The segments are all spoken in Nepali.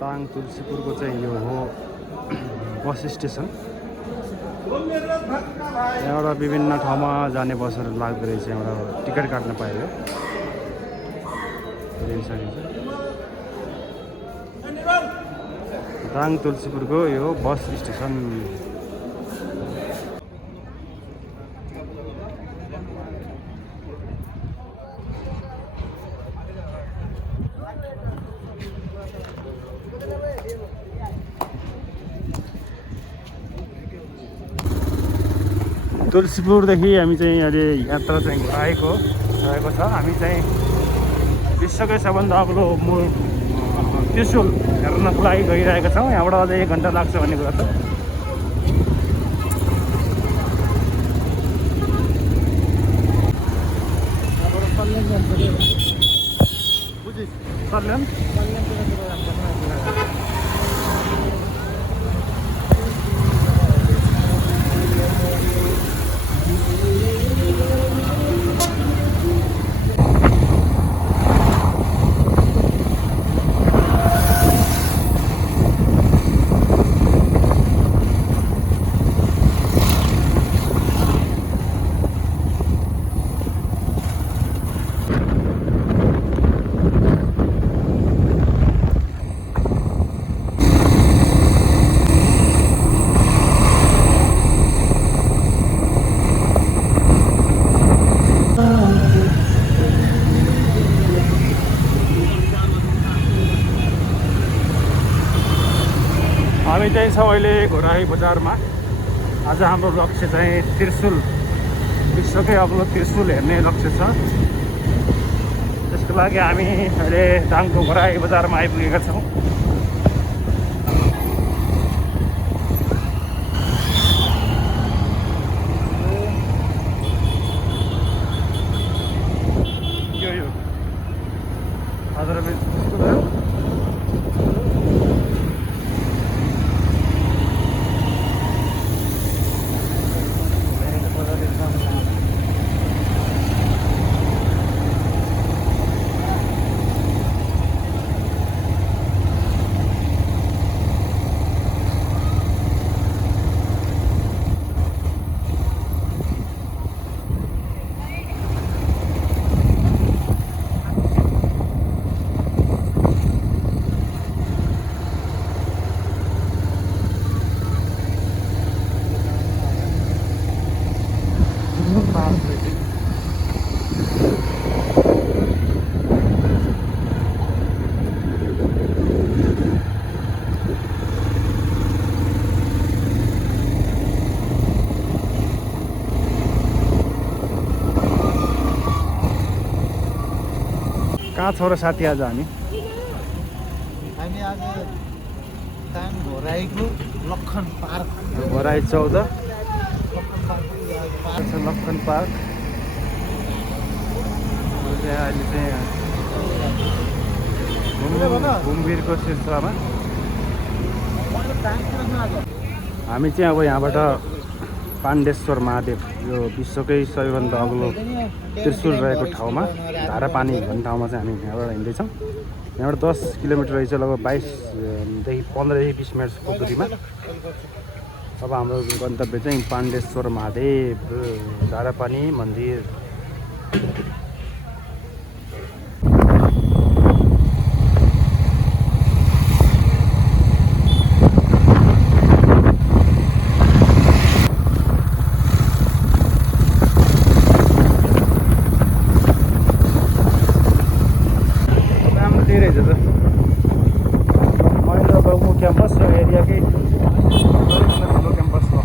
ताङ तुलसीपुरको चाहिँ यो हो बस स्टेसन। यहाँबाट विभिन्न ठाउँमा जाने बसहरू लाग्दो रहेछ। यहाँबाट टिकट काट्न पायो। ताङ तुलसीपुरको यो बस स्टेसन। तुलसीपुरदेखि हामी चाहिँ अहिले यात्रा चाहिँ रहेको छ। हामी चाहिँ विश्वकै सबभन्दा अग्लो त्रिशुल हेर्नको लागि गइरहेका छौँ। यहाँबाट अझै 1 घन्टा लाग्छ भन्ने कुरा छ। हामी चाहिँ छौँ अहिले घोराई बजारमा। आज हाम्रो लक्ष्य चाहिँ त्रिशुल, विश्वकै अग्लो त्रिशुल हेर्ने लक्ष्य छ। त्यसको लागि हामी अहिले दाङको घोराई बजारमा आइपुगेका छौँ। यो हजुर कहाँ छौ र साथी? आज हामी आज ताङ घोराईको लखन पार्क, घोराई 14 लखन पार्क। अहिले चाहिँ घुमभिरको सिलसिलामा हामी चाहिँ अब यहाँबाट पाण्डेश्वर महादेव, यो विश्वकै सबैभन्दा अग्लो त्रिशुल रहेको ठाउँमा, धारापानी भन्ने ठाउँमा चाहिँ हामी यहाँबाट हिँड्दैछौँ। यहाँबाट 10 किलोमिटर रहेछ, लगभग 22देखि 15देखि 20 मिनटको दूरीमा। अब हाम्रो गन्तव्य चाहिँ पाण्डेश्वर महादेव, धारापानी मन्दिर। क्याम्पस यो एरियाकै क्याम्पस हो।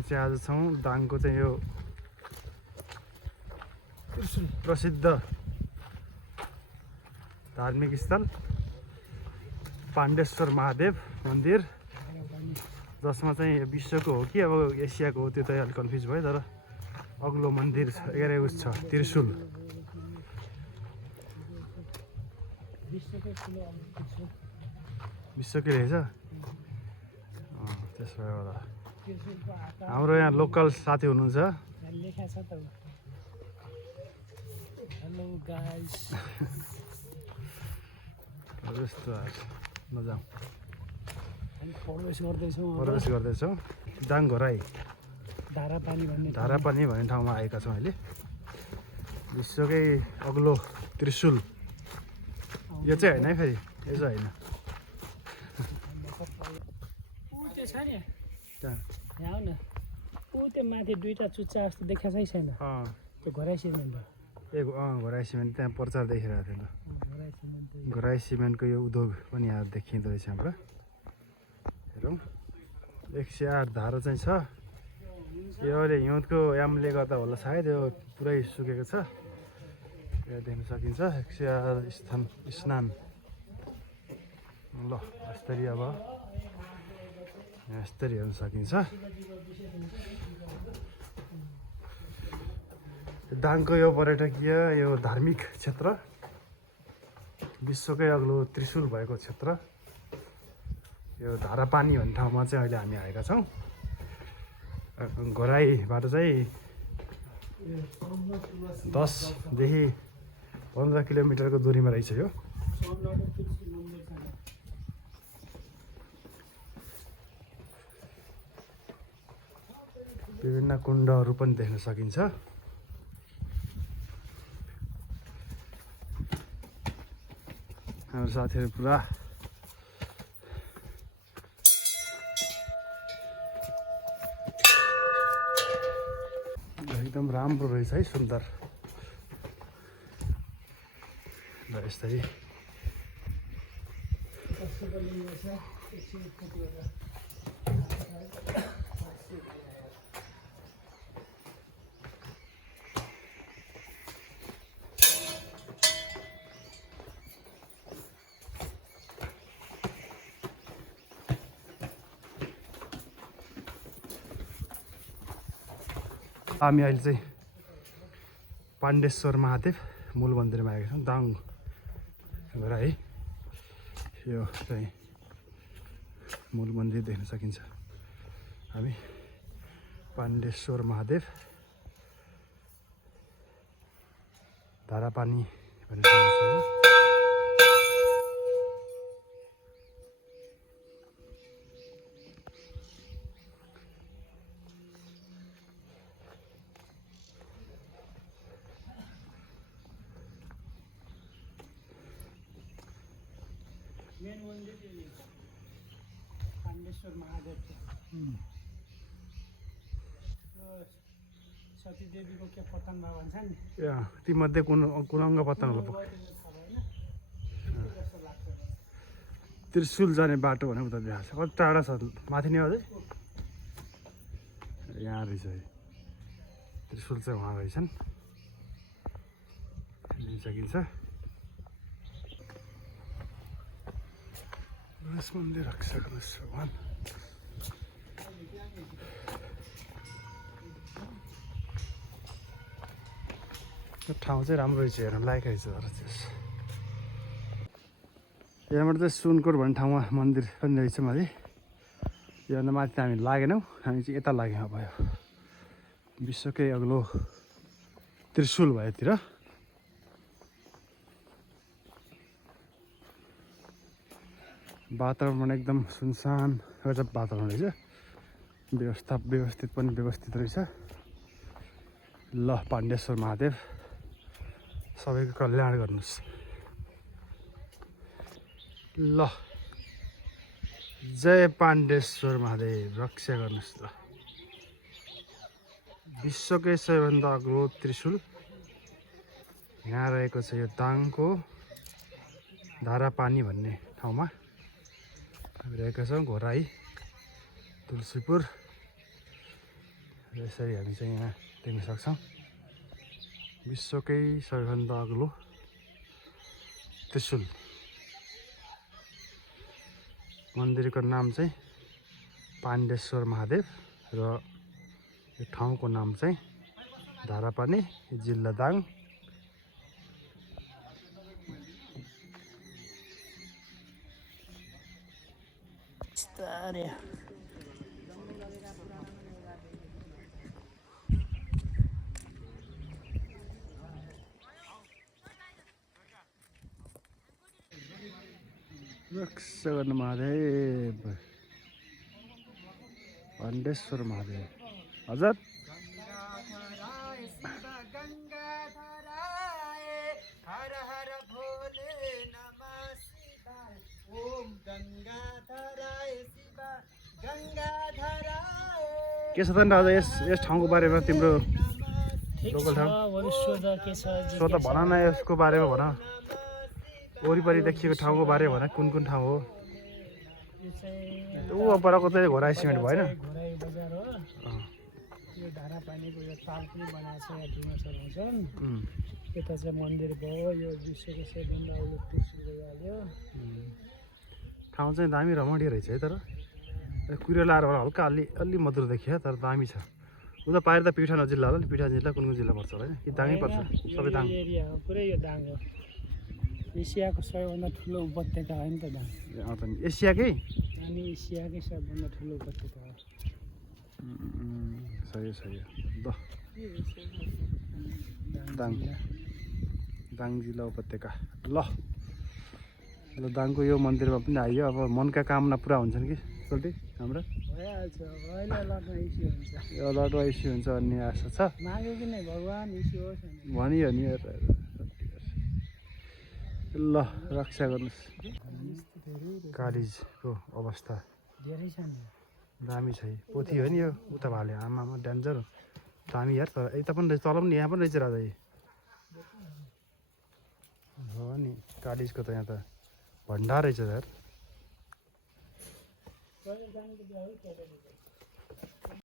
हामी चाहिँ आज छौँ दाङको चाहिँ यो प्रसिद्ध धार्मिक स्थल पाण्डेश्वर महादेव मन्दिर, जसमा चाहिँ विश्वको हो कि अब एसियाको हो त्यो त अलिक कन्फ्युज भयो। तर अग्लो मन्दिर एघार छ, त्रिशूल। विश्वकै रहेछ। त्यसो भए हाम्रो यहाँ लोकल साथी हुनुहुन्छ। Hello guys. यस्तो नजाउँ, प्रवेश गर्दैछौँ दाङ घोराई धारापानी भन्ने ठाउँमा आएका छौँ अहिले। विश्वकै अग्लो त्रिशूल यो चाहिँ होइन है, फेरि यो चाहिँ होइन। छ नि त्यहाँ यहाँ न ऊ त्यो माथि दुईवटा चुच्चा जस्तो देखाएको छैन? त्यो घोराइ सिमेन्ट हो। ए घोराइ सिमेन्ट त्यहाँ प्रचार देखिरहेको थियो त। घोराइ सिमेन्ट घोराइ सिमेन्टको यो उद्योग पनि यहाँ देखिँदो रहेछ हाम्रो। हेरौँ 108 धारो चाहिँ छ। यो अहिले हिउँदको यामले गर्दा होला सायद यो पुरै सुकेको छ। यो देख्न सकिन्छ 108 स्नान। ल यस्तरी अब यस्तरी हेर्न सकिन्छ। दाङको यो पर्यटकीय यो धार्मिक क्षेत्र, विश्वकै अग्लो त्रिशूल भएको क्षेत्र, यो धारापानी भन्ने ठाउँमा चाहिँ अहिले हामी आएका छौँ। घोराइबाट चाहिँ 10देखि 15 किलोमिटरको दूरीमा रहेछ यो। विभिन्न कुण्डहरू पनि देख्न सकिन्छ। हाम्रो साथीहरू पुरा एकदम राम्रो रहेछ है, सुन्दर। र यस्तै हामी अहिले चाहिँ पाण्डेश्वर महादेव मूल मन्दिरमा आएका छौँ दाङ घोराई। यो चाहिँ मूल मन्दिर देख्न सकिन्छ। हामी पाण्डेश्वर महादेव धारापानी भन्ने ठाउँमा छौँ। मेन मन्दिर पाण्डेश्वर महादेव सतीदेवीको के पतन भयो भन्छ नि, तीमध्ये कुन अङ्ग पतन होला? त्रिशूल जाने बाटो भनेको उता देखाएको छ। कति टाढा छ माथि नै अझै? यहाँ रहेछ है, त्रिशूल चाहिँ उहाँ रहेछन्, लिन सकिन्छ। मन्दिर रक्षा गर्नुहोस् भगवान्। ठाउँ चाहिँ राम्रो रहेछ, हेर्न लायक रहेछ। तर यहाँबाट चाहिँ सुनकोट भन्ने ठाउँमा मन्दिर पनि रहेछ माथि। योभन्दा माथि त हामी लागेनौँ, हामी चाहिँ यता लाग्यौँ। अब यो विश्वकै अग्लो त्रिशूल भएतिर वातावरण एकदम सुनसान गजब वातावरण रहेछ। व्यवस्थित पनि व्यवस्थित रहेछ। ल पाण्डेश्वर महादेव सबैको कल्याण गर्नुहोस्। ल जय पाण्डेश्वर महादेव रक्षा गर्नुहोस्। ल विश्वकै सबैभन्दा अग्लो त्रिशूल यहाँ रहेको छ। यो दाङको धारापानी भन्ने ठाउँमा हामी रहेका छौँ। घोराई तुलसीपुर यसरी हामी चाहिँ यहाँ देख्न सक्छौँ विश्वकै सबैभन्दा अग्लो त्रिशूल मन्दिरको नाम चाहिँ पाण्डेश्वर महादेव र यो ठाउँको नाम चाहिँ धारापानी जिल्ला दाङ रक्षा गर्नु महादेव पाण्डेश्वर महादेव हजुर के छ त राजा यस ठाउँको बारेमा तिम्रो लोकल ठाउँ सोध भन न यसको बारेमा भन वरिपरि देखिएको ठाउँको बारेमा भन कुन कुन ठाउँ हो ऊ परको चाहिँ घोराई सिमेन्ट भएन घोराई बजार हो यो धारापानीको यो ताल पनि बनाएको छ यहाँ घुम्न सक्नुहुन्छ यता चाहिँ मन्दिर भयो यो विश्वको सबैभन्दा अग्लो त्रिशूल गइहाल्यो ठाउँ चाहिँ दामी रमणीय रहेछ है तर कुहिरो लाएर हल्का अलि मधुर देखियो तर दामी छ उता पाएर त प्युठान जिल्ला होला नि प्युठान जिल्ला कुन जिल्ला पर्छ होला कि दाङै पर्छ सबै दाङ एरिया हो पुरै यो दाङ हो एसियाको सबैभन्दा ठुलो उपत्यका हो नि त दाङ एसियाकै अनि एसियाकै सबैभन्दा ठुलो उपत्यका हो सही ल दाङ जिल्ला उपत्यका ल दाङको यो मन्दिरमा पनि आइयो अब मनका कामना पुरा हुन्छन् कि सोल्टी हाम्रो भइहाल्छ अहिले लटमा इस्यु हुन्छ यो लटमा इस्यु हुन्छ भन्ने आशा छ माग्यो कि नै भगवान् इस्यु होस् भनियो नि ल रक्षा गर्नुहोस् कालिजको अवस्था धेरै छ नि दामी छ पोथी हो नि यो उता भाले आमामा डेन्जर दामी यार तर यता पनि रहेछ तल पनि यहाँ पनि रहेछ राजा हो नि कालिजको त यहाँ त भण्डार रहेछ यार